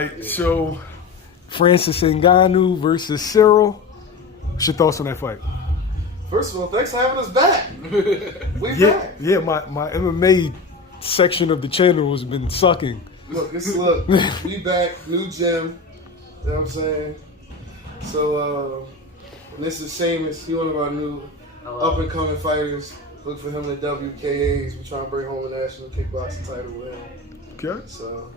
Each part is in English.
right, so Francis Ngannou versus Ciryl. What's your thoughts on that fight? First of all, thanks for having us back. We back. Yeah, my MMA section of the channel has been sucking. Look, we back, new gym. You know what I'm saying? So, this is Seamus. He one of our new up-and-coming fighters. Look for him in the WKAs. We're trying to bring home a national kickboxing title with him. Okay. So,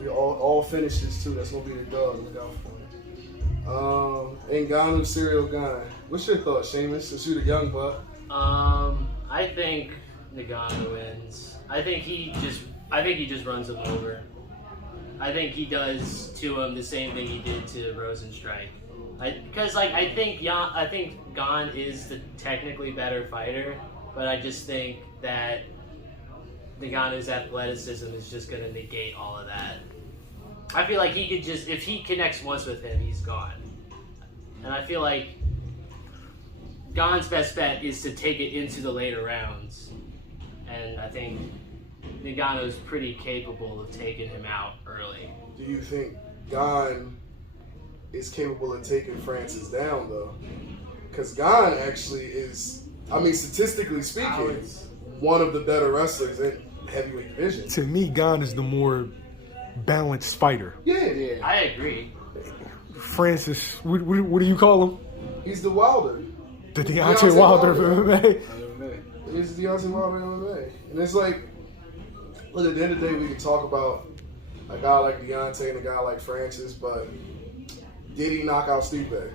we all finishes, too. That's going to be the dog. Look out for him. Ngannou, Ciryl Gane. What's your thoughts, Seamus? Since you're the young buck. I think Ngannou wins. I think he just runs him over. I think he does to him the same thing he did to Rosenstrike. Because I think Gane is the technically better fighter, but I just think that Ngannou's athleticism is just going to negate all of that. I feel like he could just, if he connects once with him, he's gone. And I feel like Gane's best bet is to take it into the later rounds. And I think Ngannou's pretty capable of taking him out early. Do you think Gane is capable of taking Francis down, though? Because Gane actually is, I mean, statistically speaking, one of the better wrestlers in heavyweight division. To me, Gane is the more balanced fighter. Yeah. I agree. Francis, what do you call him? He's the Wilder. The Deontay Wilder of MMA. He's the Deontay Wilder of MMA. And it's like, look, at the end of the day, we can talk about a guy like Deontay and a guy like Francis, but did he knock out Stipe?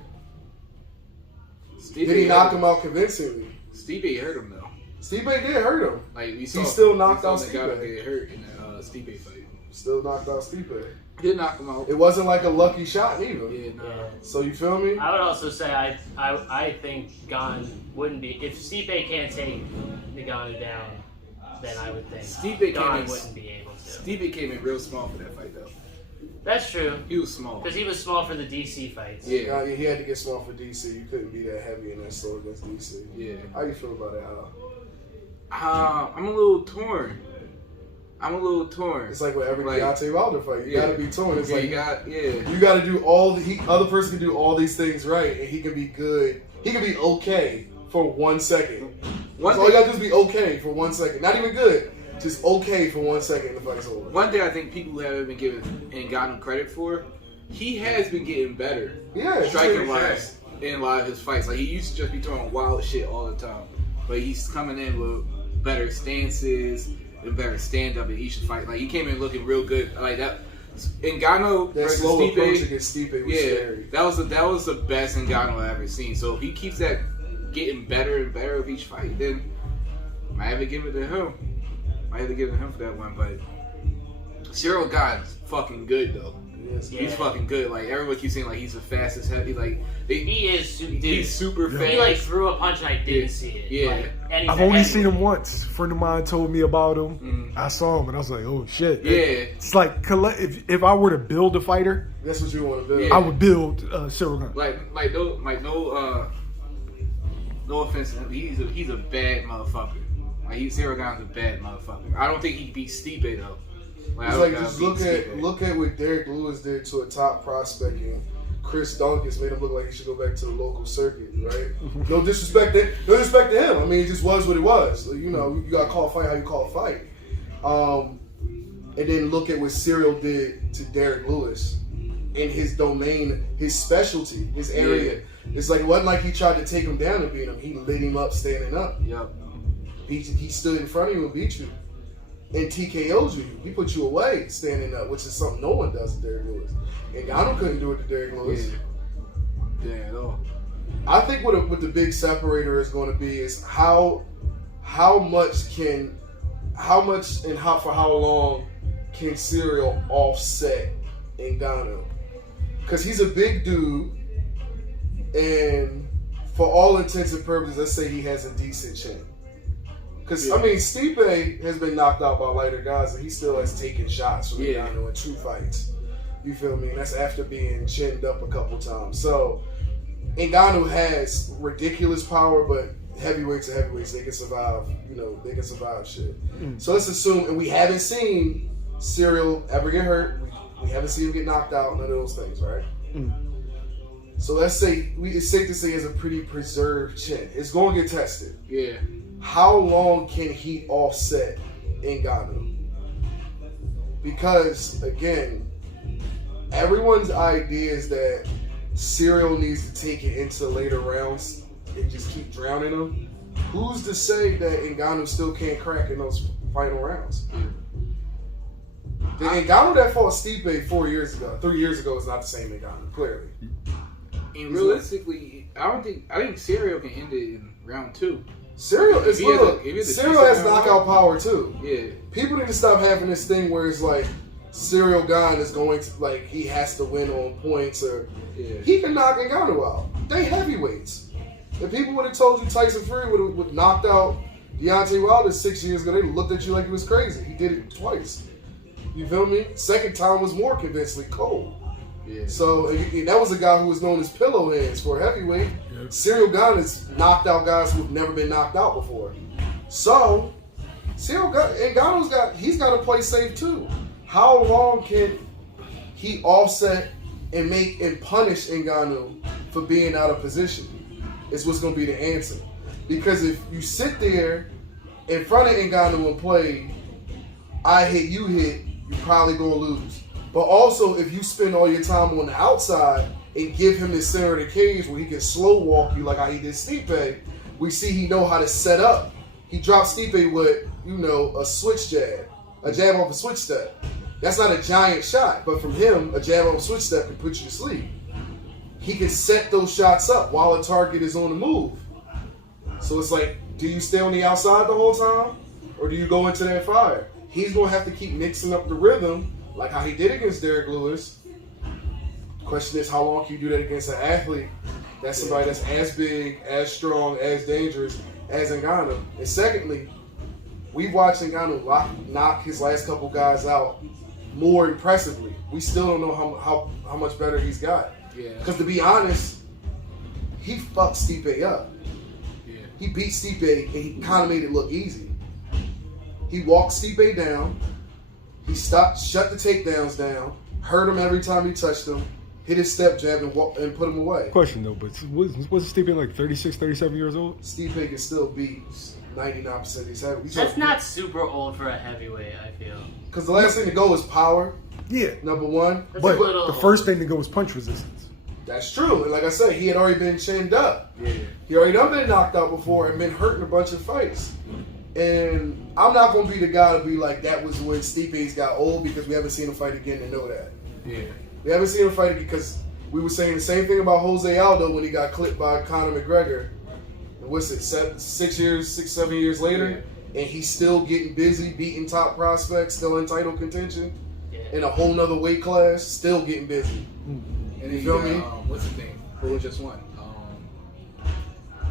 Did he knock him out convincingly? Stipe hurt him though. Stipe did hurt him. Like we saw, he still knocked out Stipe. Got get hurt in the Stipe fight. Still knocked out Stipe. Did knock him out. It wasn't like a lucky shot either. Yeah, no. Yeah. So you feel me? I would also say I think Gane wouldn't be, if Stipe can't take Ngannou down, then I would think Gane wouldn't be able to. Stipe came in real small for that fight though. That's true. He was small. Because he was small for the DC fights. Yeah, he had to get small for DC. You couldn't be that heavy and that slow against DC. Yeah. How you feel about that, Al? I'm a little torn. It's like with every Deontay Wilder fight. You gotta be torn. It's like you gotta do all the other person can do all these things right, and he can be good. He can be okay for 1 second. All you gotta do is be okay for 1 second. Not even good. Just okay for 1 second. The fight's over. One thing I think people haven't been giving Ngannou credit for, he has been getting better. Yeah, striking wise in a lot of his fights. Like he used to just be throwing wild shit all the time, but he's coming in with better stances and better stand up in each fight. Like he came in looking real good. Like that. Ngannou that versus slow Stipe, approach against Stipe was scary. That was the best Ngannou I've ever seen. So if he keeps that getting better and better with each fight, then I might have to give it to him. I had to give it to him for that one, but Ciryl Gane's fucking good though. Yes, he's fucking good. Like everyone keeps saying, like he's the fastest heavy. Like he is. Dude, he's super fast. He like threw a punch and I didn't see it. Yeah, like, I've only seen him once. A friend of mine told me about him. Mm-hmm. I saw him and I was like, oh shit. Yeah, it's like if I were to build a fighter, that's what you want to build. I would build Ciryl Gane. No offense to him. He's a bad motherfucker. Like Ciryl Gane's a bad motherfucker. I don't think he beat Stipe though. It's like just look at what Derek Lewis did to a top prospect, and Chris Duncan made him look like he should go back to the local circuit, right? No disrespect to him. I mean, it just was what it was. You know, you gotta call a fight how you call a fight. And then look at what Ciryl did to Derek Lewis in his domain, his specialty, his area. Yeah. It's like it wasn't like he tried to take him down and beat him. He lit him up standing up. Yep. He stood in front of you and beat you. And TKO'd you. He put you away standing up, which is something no one does to Derek Lewis. And Ngannou couldn't do it to Derek Lewis. Yeah, at all. I think what the big separator is going to be is how much and for how long can Ciryl offset Ngannou? Because he's a big dude, and for all intents and purposes, let's say he has a decent chin. Because, I mean, Stipe has been knocked out by lighter guys, and he still has taken shots from Ngannou in 2 fights. You feel me? And that's after being chinned up a couple times. So, Ngannou has ridiculous power, but heavyweights are heavyweights. They can survive, they can survive shit. So let's assume, and we haven't seen Ciryl ever get hurt. We haven't seen him get knocked out, none of those things, right? Mm. So let's say, it's safe to say he has a pretty preserved chin. It's going to get tested. Yeah. How long can he offset Ngannou? Because, again, everyone's idea is that Ciryl needs to take it into later rounds and just keep drowning him. Who's to say that Ngannou still can't crack in those final rounds? The Ngannou that fought Stipe 3 years ago is not the same Ngannou, clearly. And realistically, I think Ciryl can end it in round 2. Ciryl is Ciryl has knockout power too. Yeah. People need to stop having this thing where it's like Ciryl Gane is going to, like, he has to win on points, or he can knock Ngannou out. They heavyweights. If people would have told you Tyson Fury would have knocked out Deontay Wilder 6 years ago, they looked at you like he was crazy. He did it twice. You feel me? Second time was more convincingly cold. Yeah. So and that was a guy who was known as pillow hands for a heavyweight. Yep. Ciryl Gane has knocked out guys who've never been knocked out before. So Ciryl Gane, he's got to play safe too. How long can he offset and make and punish Ngannou for being out of position? Is what's going to be the answer. Because if you sit there in front of Ngannou and play, I hit, you hit, you're probably going to lose. But also, if you spend all your time on the outside and give him the center of the cage where he can slow walk you like how he did Stipe, we see he know how to set up. He dropped Stipe with, a switch jab, a jab off a switch step. That's not a giant shot, but from him, a jab off a switch step can put you to sleep. He can set those shots up while a target is on the move. So it's like, do you stay on the outside the whole time, or do you go into that fire? He's going to have to keep mixing up the rhythm like how he did against Derek Lewis. The question is, how long can you do that against an athlete that's somebody that's as big, as strong, as dangerous as Ngannou? And secondly, we've watched Ngannou knock his last couple guys out more impressively. We still don't know how much better he's got. Yeah. Because to be honest, he fucked Stipe up. Yeah. He beat Stipe and he kind of made it look easy. He walked Stipe down. He shut the takedowns down, hurt him every time he touched him, hit his step jab and put him away. Question though, but was Stipe like 36, 37 years old? Stipe can still beat 99% of these heavyweights. That's not super old for a heavyweight, I feel. Because the last thing to go is power, Yeah. number one. That's But a little the first thing to go was punch resistance. That's true. And like I said, he had already been chinned up. Yeah. He already done been knocked out before and been hurt in a bunch of fights. And I'm not going to be the guy to be like, that was when Stipe's got old, because we haven't seen him fight again to know that. Yeah. We haven't seen him fight again because we were saying the same thing about Jose Aldo when he got clipped by Conor McGregor. And what's it, 7 years later? Yeah. And he's still getting busy, beating top prospects, still in title contention, in a whole nother weight class, still getting busy. And then you feel me? What's his name? Who just won? I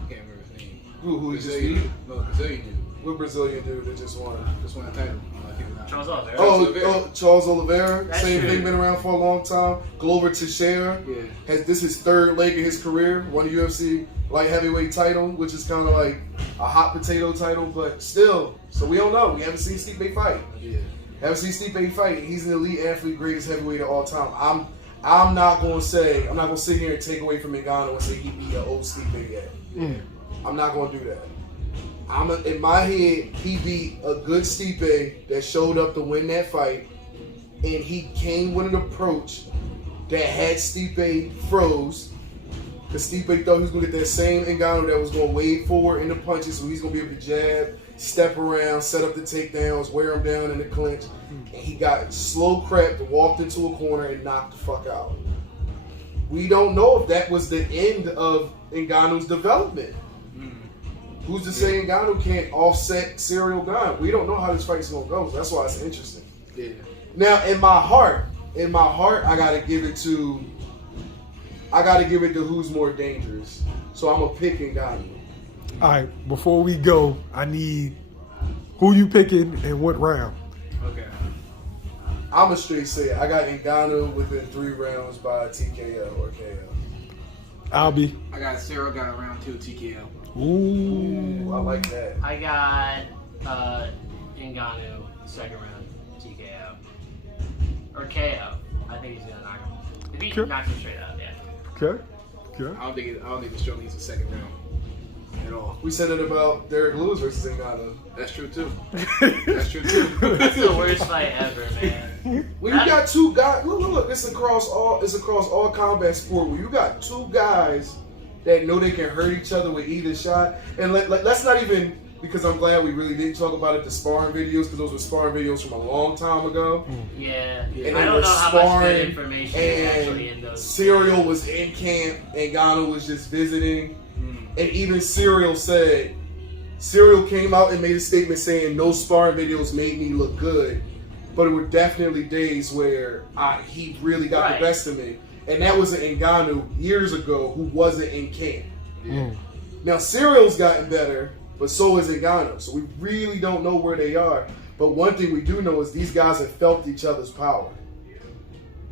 can't remember his name. Who just beat? No, Brazilian dude. What Brazilian dude that just won? Just won a title. Charles Oliveira. Charles Oliveira. That's Same true. thing, been around for a long time. Glover Teixeira. Yeah. This is his third leg of his career. Won a UFC light heavyweight title, which is kind of like a hot potato title, but still. So we don't know. We haven't seen Stipe fight. Yeah. Haven't seen Stipe fight. He's an elite athlete, greatest heavyweight of all time. I'm not gonna sit here and take away from Ngannou and say he beat an old Stipe yet. Mm. I'm not gonna do that. In my head, he beat a good Stipe that showed up to win that fight, and he came with an approach that had Stipe froze. Because Stipe thought he was going to get that same Ngannou that was going to wade forward in the punches, so he's going to be able to jab, step around, set up the takedowns, wear him down in the clinch. And he got slow crept, walked into a corner, and knocked the fuck out. We don't know if that was the end of Ngannou's development. Who's to say Ngannou can't offset Ciryl Gane? We don't know how this fight's gonna go, so that's why it's interesting. Yeah. Now, in my heart, I gotta give it to who's more dangerous. So I'm gonna pick Ngannou. All right, before we go, I need who you picking and what round. Okay. I'm gonna straight say it. I got Ngannou within 3 rounds by TKO or KO. Albie. I got Ciryl Gane round 2 TKO. Ooh. I like that. I got Ngannou second round TKO or KO. I think he's gonna knock him. If he Okay. knocks him straight out, yeah. Okay. Okay. I don't think the show needs a second round at all. We said it about Derek Lewis versus Ngannou. That's true too. That's true too. That's the worst fight ever, man. When you got two guys, look, it's across all combat sport. Where you got two guys that know they can hurt each other with either shot, and let's not even, because I'm glad we really didn't talk about it, the sparring videos, because those were sparring videos from a long time ago. Yeah. And I they don't were know how much sparring, good information is actually in and those. Ciryl was in camp, and Ngannou was just visiting, and even Ciryl came out and made a statement saying no sparring videos made me look good, but it were definitely days where he really got the best of me. And that was an Ngannou years ago who wasn't in camp. Now Cyryl's gotten better, but so is Ngannou. So we really don't know where they are. But one thing we do know is these guys have felt each other's power.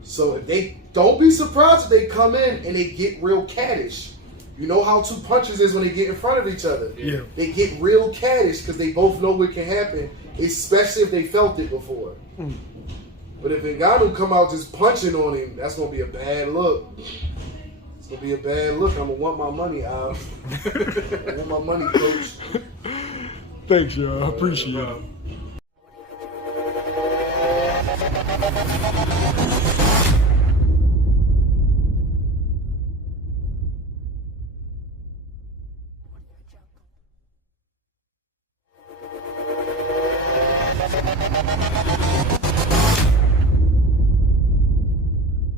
So if they don't be surprised if they come in and they get real caddish. You know how two punches is when they get in front of each other. Yeah. They get real caddish because they both know what can happen, especially if they felt it before. But if Ngannou come out just punching on him, that's gonna be a bad look. It's gonna be a bad look. I'm gonna want my money out. I want my money, coach. Thanks, y'all. I appreciate it.